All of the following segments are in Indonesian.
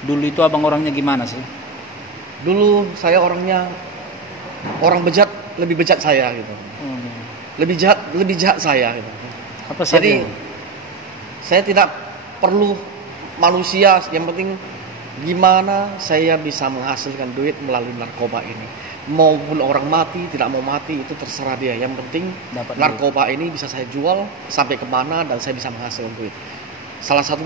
Dulu itu abang orangnya gimana sih? Dulu saya orangnya orang bejat, lebih bejat saya gitu. Lebih jahat saya gitu. Apa saja? Jadi saya tidak perlu manusia, yang penting gimana saya bisa menghasilkan duit melalui narkoba ini. Maupun orang mati, tidak mau mati, itu terserah dia. Yang penting Dapat narkoba ini bisa saya jual sampai kemana dan saya bisa menghasilkan duit. Salah satu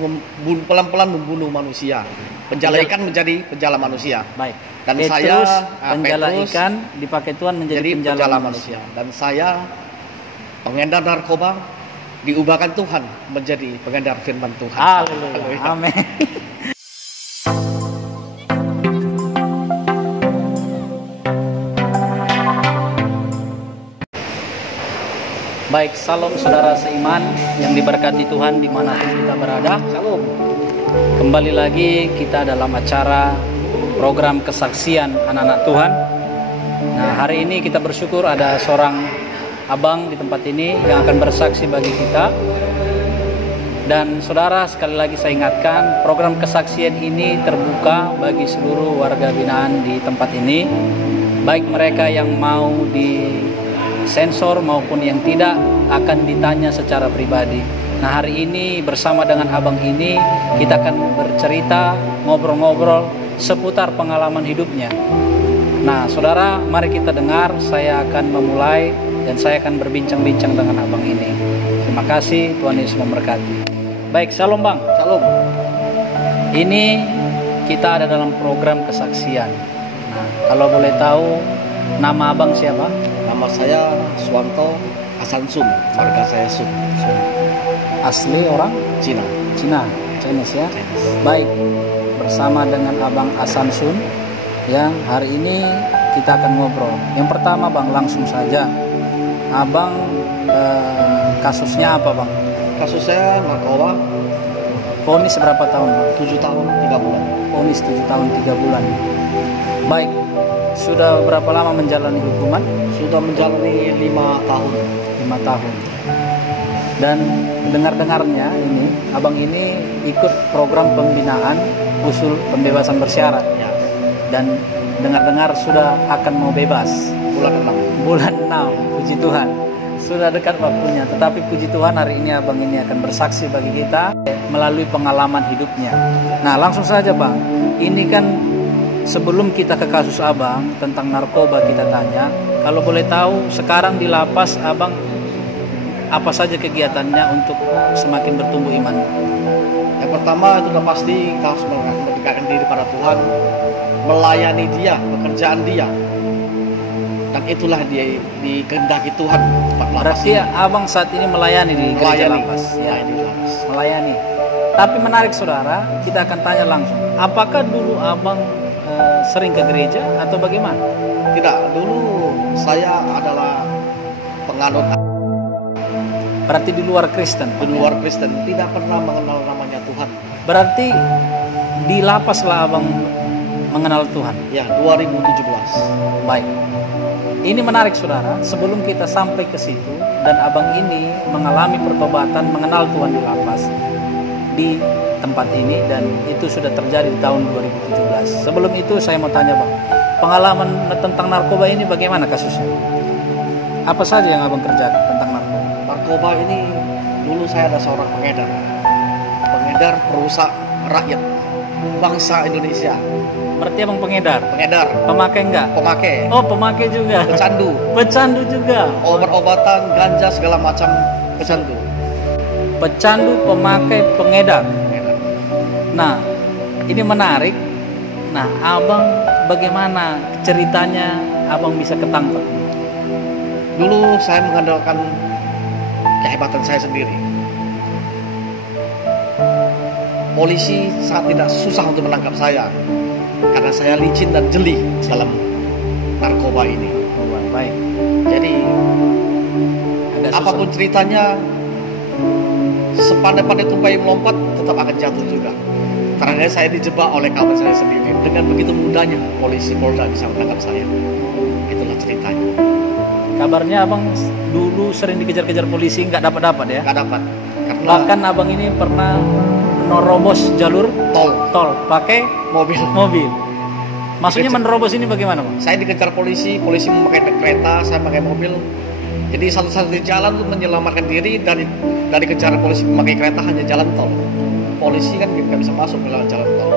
pelan-pelan membunuh manusia, penjala ikan menjadi penjala manusia. Baik. Dan Petrus, saya penjala Petrus ikan dipakai Tuhan menjadi penjala manusia. Dan saya pengedar narkoba diubahkan Tuhan menjadi pengedar firman Tuhan. Haleluya. Amin. Baik, salam saudara seiman yang diberkati Tuhan dimanapun kita berada. Shalom. Kembali lagi kita dalam acara program kesaksian anak-anak Tuhan. Nah, hari ini kita bersyukur ada seorang abang di tempat ini yang akan bersaksi bagi kita. Dan saudara, sekali lagi saya ingatkan, program kesaksian ini terbuka bagi seluruh warga binaan di tempat ini, baik mereka yang mau disensor maupun yang tidak, akan ditanya secara pribadi. Nah, hari ini bersama dengan abang ini kita akan bercerita, ngobrol-ngobrol seputar pengalaman hidupnya. Nah, saudara, mari kita dengar. Saya akan memulai dan saya akan berbincang-bincang dengan abang ini. Terima kasih, Tuhan Yesus memberkati. Baik, shalom bang. Shalom. Ini kita ada dalam program kesaksian. Nah, kalau boleh tahu nama abang siapa? Nama saya Suwanto Asansun, marga saya Sun. Asli orang Cina. Chinese ya. Chinese. Baik, bersama dengan abang Asansun yang hari ini kita akan ngobrol. Yang pertama bang, langsung saja. Abang kasusnya apa bang? Kasus saya narkoba. Vonis berapa tahun bang? 7 tahun 3 bulan. Vonis 7 tahun 3 bulan. Baik, sudah berapa lama menjalani hukuman? Sudah menjalani 5 tahun. 5 tahun. Dan dengar-dengarnya ini, abang ini ikut program pembinaan usul pembebasan bersyarat. Ya. Dan dengar-dengar sudah akan mau bebas Bulan 6. bulan 6, puji Tuhan. Sudah dekat waktunya, tetapi puji Tuhan hari ini abang ini akan bersaksi bagi kita melalui pengalaman hidupnya. Nah, langsung saja bang, ini kan sebelum kita ke kasus abang tentang narkoba kita tanya, kalau boleh tahu sekarang di lapas abang apa saja kegiatannya untuk semakin bertumbuh iman? Yang pertama itu sudah pasti kita harus mendekatkan diri pada Tuhan, melayani Dia, pekerjaan Dia. Dan itulah dia dikehendaki Tuhan tempat lapas. Berarti abang saat ini melayani di gereja lapas. Ya, melayani. Tapi menarik saudara, kita akan tanya langsung. Apakah dulu abang sering ke gereja atau bagaimana? Tidak, dulu saya adalah penganut. Berarti di luar Kristen. Di luar Kristen, tidak pernah mengenal namanya Tuhan. Berarti di lapas lah abang mengenal Tuhan. Ya, 2017. Baik. Ini menarik saudara, sebelum kita sampai ke situ dan abang ini mengalami pertobatan, mengenal Tuhan di lapas di tempat ini, dan itu sudah terjadi di tahun 2017. Sebelum itu saya mau tanya bang, pengalaman tentang narkoba ini bagaimana kasusnya? Apa saja yang abang kerjakan tentang narkoba? Narkoba ini dulu saya ada seorang pengedar perusak rakyat bangsa Indonesia. Berarti abang pengedar? Pemakai enggak? Pemakai. Oh, pemakai juga. Pecandu juga. Obat-obatan, ganja, segala macam pecandu. Pecandu, pemakai, pengedar. Nah, ini menarik. Nah, abang bagaimana ceritanya abang bisa ketangkep? Dulu saya mengandalkan kehebatan saya sendiri. Polisi sangat tidak susah untuk menangkap saya karena saya licin dan jeli dalam narkoba ini. Baik. Jadi apapun ceritanya, sepandai-pandai tupai melompat tetap akan jatuh juga. Karena saya dijebak oleh kawan saya sendiri. Dengan begitu mudahnya polisi Polda bisa menangkap saya. Itulah ceritanya. Kabarnya abang dulu sering dikejar-kejar polisi, nggak dapat ya? Nggak dapat. Karena bahkan abang ini pernah menerobos jalur tol pakai mobil. Maksudnya menerobos ini bagaimana, Bang? Saya dikejar polisi memakai kereta, saya pakai mobil. Jadi satu-satunya jalan untuk menyelamatkan diri dari kejaran polisi memakai kereta hanya jalan tol. Polisi kan nggak bisa masuk lewat jalan tol.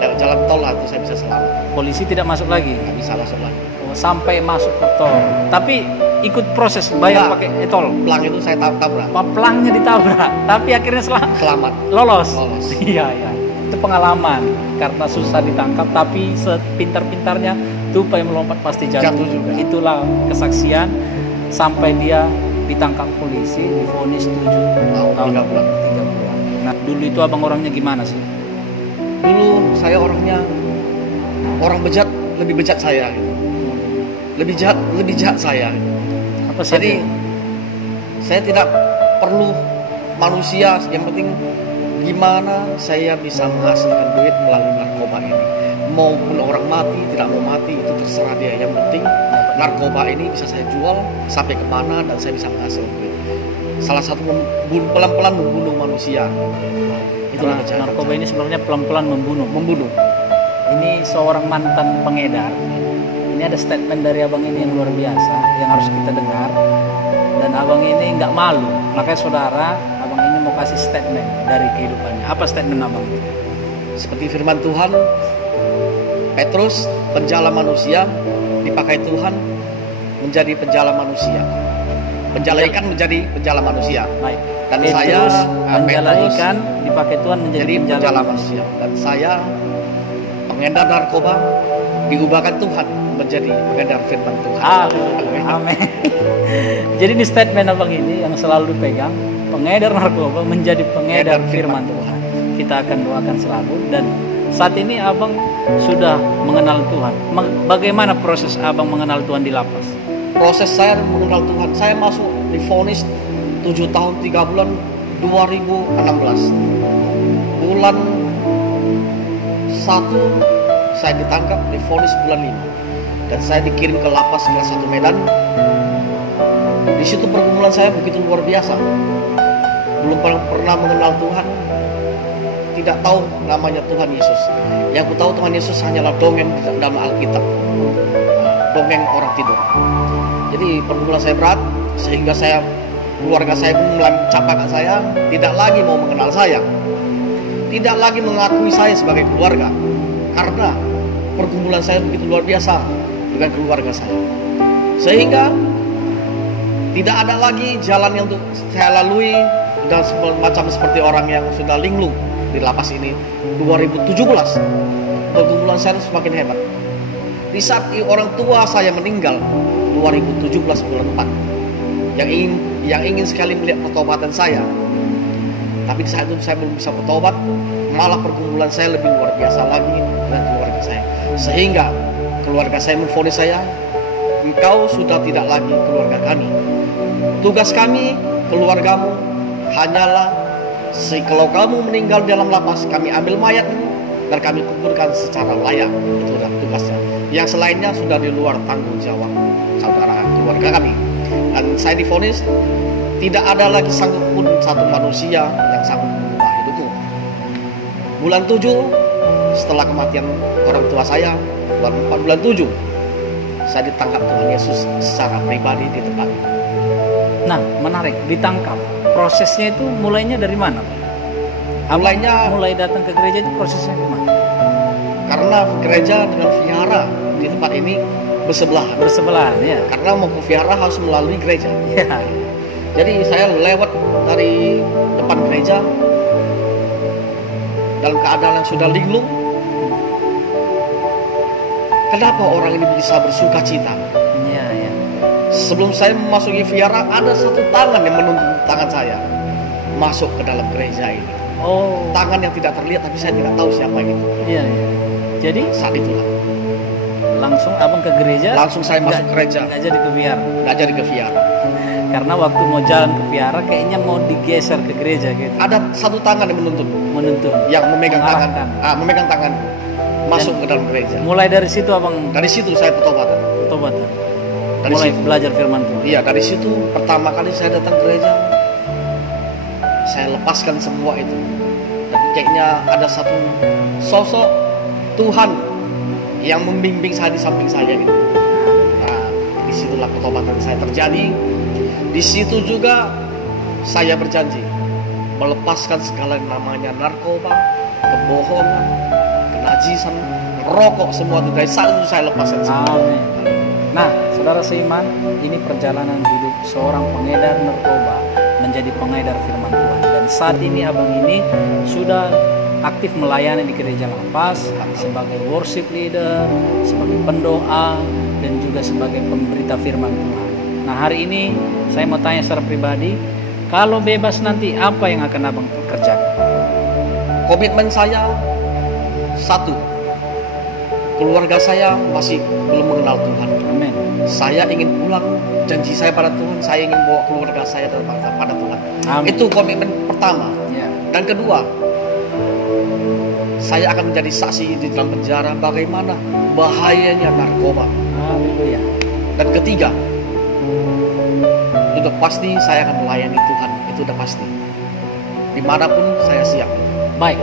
Lewat jalan tol lah itu saya bisa selamat. Polisi tidak masuk lagi? Nggak bisa masuk lagi. Sampai masuk ke tol. Tapi ikut proses bayar pakai tol. Pelang itu saya tabrak. Pelangnya ditabrak, tapi akhirnya selamat. Lolos. Iya. Itu pengalaman karena susah ditangkap, tapi sepintar-pintarnya tupai melompat pasti jatuh juga. Itulah kesaksian sampai dia ditangkap polisi, divonis 7 tahun 3 bulan. Nah, dulu itu abang orangnya gimana sih? Dulu saya orangnya orang bejat, lebih bejat saya gitu. Lebih jahat saya. Apa sih? Jadi saya tidak perlu manusia, yang penting gimana saya bisa menghasilkan duit melalui narkoba ini. Maupun orang mati, tidak mau mati, itu terserah dia. Yang penting narkoba ini bisa saya jual sampai kemana dan saya bisa menghasilkan duit. Salah satu pelan-pelan membunuh manusia. Itu narkoba ini sebenarnya pelan-pelan membunuh. Ini seorang mantan pengedar. Ini ada statement dari abang ini yang luar biasa yang harus kita dengar. Dan abang ini nggak malu. Makanya saudara, abang ini mau kasih statement dari kehidupannya. Apa statement abang itu? Seperti firman Tuhan, Petrus, penjala manusia, dipakai Tuhan menjadi penjala manusia. Penjala ikan menjadi penjala manusia. Baik. Dan Petrus, saya penjala ikan dipakai Tuhan menjadi penjala manusia. Dan saya pengedar narkoba diubahkan Tuhan menjadi pengedar firman Tuhan. Amin. Jadi di statement abang ini yang selalu dipegang, pengedar narkoba menjadi pengedar firman Tuhan. Kita akan doakan selalu. Dan saat ini abang sudah mengenal Tuhan. Bagaimana proses abang mengenal Tuhan di lapas? Proses saya mengenal Tuhan, saya masuk divonis 7 tahun 3 bulan 2016. Bulan 1 saya ditangkap, divonis bulan 5. Dan saya dikirim ke lapas kelas 1 Medan. Di situ pergumulan saya begitu luar biasa. Belum pernah mengenal Tuhan, tidak tahu namanya Tuhan Yesus. Yang ku tahu Tuhan Yesus hanyalah dongeng di dalam Alkitab, dongeng orang tidur. Jadi pergumulan saya berat, sehingga keluarga saya pun mencapakan saya, tidak lagi mau mengenal saya, tidak lagi mengakui saya sebagai keluarga, karena pergumulan saya begitu luar biasa dengan keluarga saya. Sehingga tidak ada lagi jalan yang untuk saya lalui dan macam seperti orang yang sudah linglung di lapas ini. 2017 pergumulan saya semakin hebat. Di saat orang tua saya meninggal 2017 bulan 4, yang ingin sekali melihat pertobatan saya, tapi di saat itu saya belum bisa bertobat, malah pergumulan saya lebih luar biasa lagi dengan keluarga saya. Sehingga keluarga saya memvonis saya, engkau sudah tidak lagi keluarga kami. Tugas kami, keluargamu hanyalah kalau kamu meninggal dalam lapas, kami ambil mayatmu dan kami kuburkan secara layak. Itu adalah tugasnya. Yang selainnya sudah di luar tanggung jawab saudara keluarga kami. Dan saya divonis tidak ada lagi sanggup pun satu manusia yang sanggup mengubah hidupmu. Bulan 7 setelah kematian orang tua saya, bulan 7 saya ditangkap Tuhan Yesus secara pribadi di tempat itu. Nah, menarik, ditangkap. Prosesnya itu mulainya dari mana? Mulai datang ke gereja itu prosesnya gimana? Karena gereja dengan vihara di tempat ini bersebelahan, ya. Karena mau ke vihara harus melalui gereja. Ya. Jadi saya lewat dari depan gereja dalam keadaan yang sudah linglung. Kenapa orang ini bisa bersuka cita? Ya. Sebelum saya memasuki vihara, ada satu tangan yang menuntun tangan saya masuk ke dalam gereja ini. Oh. Tangan yang tidak terlihat, tapi saya tidak tahu siapa itu. Iya. Jadi saat itulah langsung abang ke gereja. Langsung saya masuk gereja. Nggak jadi ke vihara. Nggak jadi ke vihara. Karena waktu mau jalan ke vihara, kayaknya mau digeser ke gereja gitu. Ada satu tangan yang menuntun. Yang memegang tangan. Memegang tangan. Masuk ke dalam gereja. Mulai dari situ abang. Dari situ saya bertobatan. Mulai belajar firman Tuhan. Iya, dari situ pertama kali saya datang ke gereja, saya lepaskan semua itu. Dan kayaknya ada satu sosok Tuhan yang membimbing saya di samping saya itu. Nah, disitulah pertobatan saya terjadi. Di situ juga saya berjanji melepaskan segala yang namanya narkoba, kebohongan, kenajisan, rokok, semua itu. Dari saat itu saya lepaskan semua. Amin. Nah, saudara seiman, ini perjalanan hidup seorang pengedar narkoba menjadi pengedar firman Tuhan. Dan saat ini abang ini sudah aktif melayani di gereja Lapas sebagai worship leader, sebagai pendoa, dan juga sebagai pemberita firman Tuhan. Nah, hari ini saya mau tanya secara pribadi, kalau bebas nanti apa yang akan abang kerjakan? Komitmen saya satu, keluarga saya masih belum mengenal Tuhan. Amin. Saya ingin pulang, janji saya pada Tuhan, saya ingin bawa keluarga saya pada Tuhan. Amin. Itu komitmen pertama. Ya. Dan kedua, saya akan menjadi saksi di dalam penjara bagaimana bahayanya narkoba. Haleluya. Dan ketiga, itu pasti saya akan melayani Tuhan. Itu udah pasti. Dimanapun saya siap. Baik.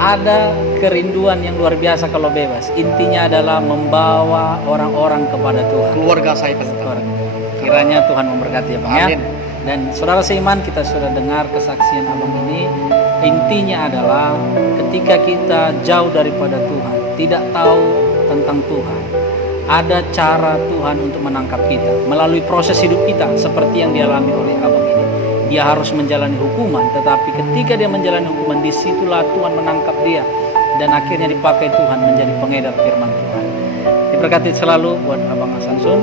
Ada kerinduan yang luar biasa kalau bebas. Intinya adalah membawa orang-orang kepada Tuhan. Keluarga saya pasti. Kiranya Tuhan memberkati ya Bang ya. Amin. Dan saudara seiman, kita sudah dengar kesaksian abang ini. Intinya adalah ketika kita jauh daripada Tuhan, tidak tahu tentang Tuhan, ada cara Tuhan untuk menangkap kita melalui proses hidup kita seperti yang dialami oleh abang ini. Dia harus menjalani hukuman, tetapi ketika dia menjalani hukuman, disitulah Tuhan menangkap dia dan akhirnya dipakai Tuhan menjadi pengedar firman Tuhan. Diberkati selalu buat abang Asansun.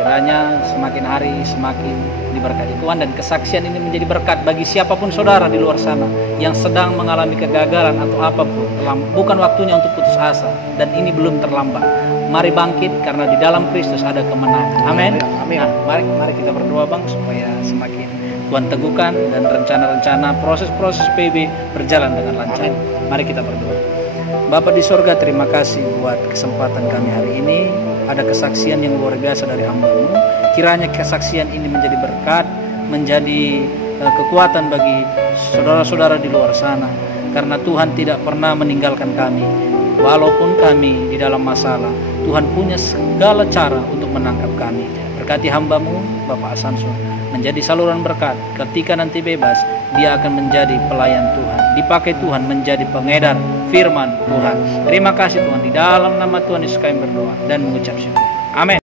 Kiranya semakin hari semakin diberkati Tuhan, dan kesaksian ini menjadi berkat bagi siapapun saudara di luar sana yang sedang mengalami kegagalan atau apapun. Bukan waktunya untuk putus asa, dan ini belum terlambat. Mari bangkit, karena di dalam Kristus ada kemenangan. Amin. Amin. Nah, mari kita berdoa Bang, supaya semakin Tuhan teguhkan dan rencana-rencana proses-proses PB berjalan dengan lancar. Mari kita berdoa. Bapa di sorga, terima kasih buat kesempatan kami hari ini. Ada kesaksian yang luar biasa dari hamba-Mu. Kiranya kesaksian ini menjadi berkat, menjadi kekuatan bagi saudara-saudara di luar sana. Karena Tuhan tidak pernah meninggalkan kami. Walaupun kami di dalam masalah, Tuhan punya segala cara untuk menangkap kami. Berkati hamba-Mu, Bapak Asansun, menjadi saluran berkat. Ketika nanti bebas, dia akan menjadi pelayan Tuhan, dipakai Tuhan menjadi pengedar firman Tuhan. Terima kasih Tuhan, di dalam nama Tuhan Yesus kami berdoa dan mengucap syukur. Amin.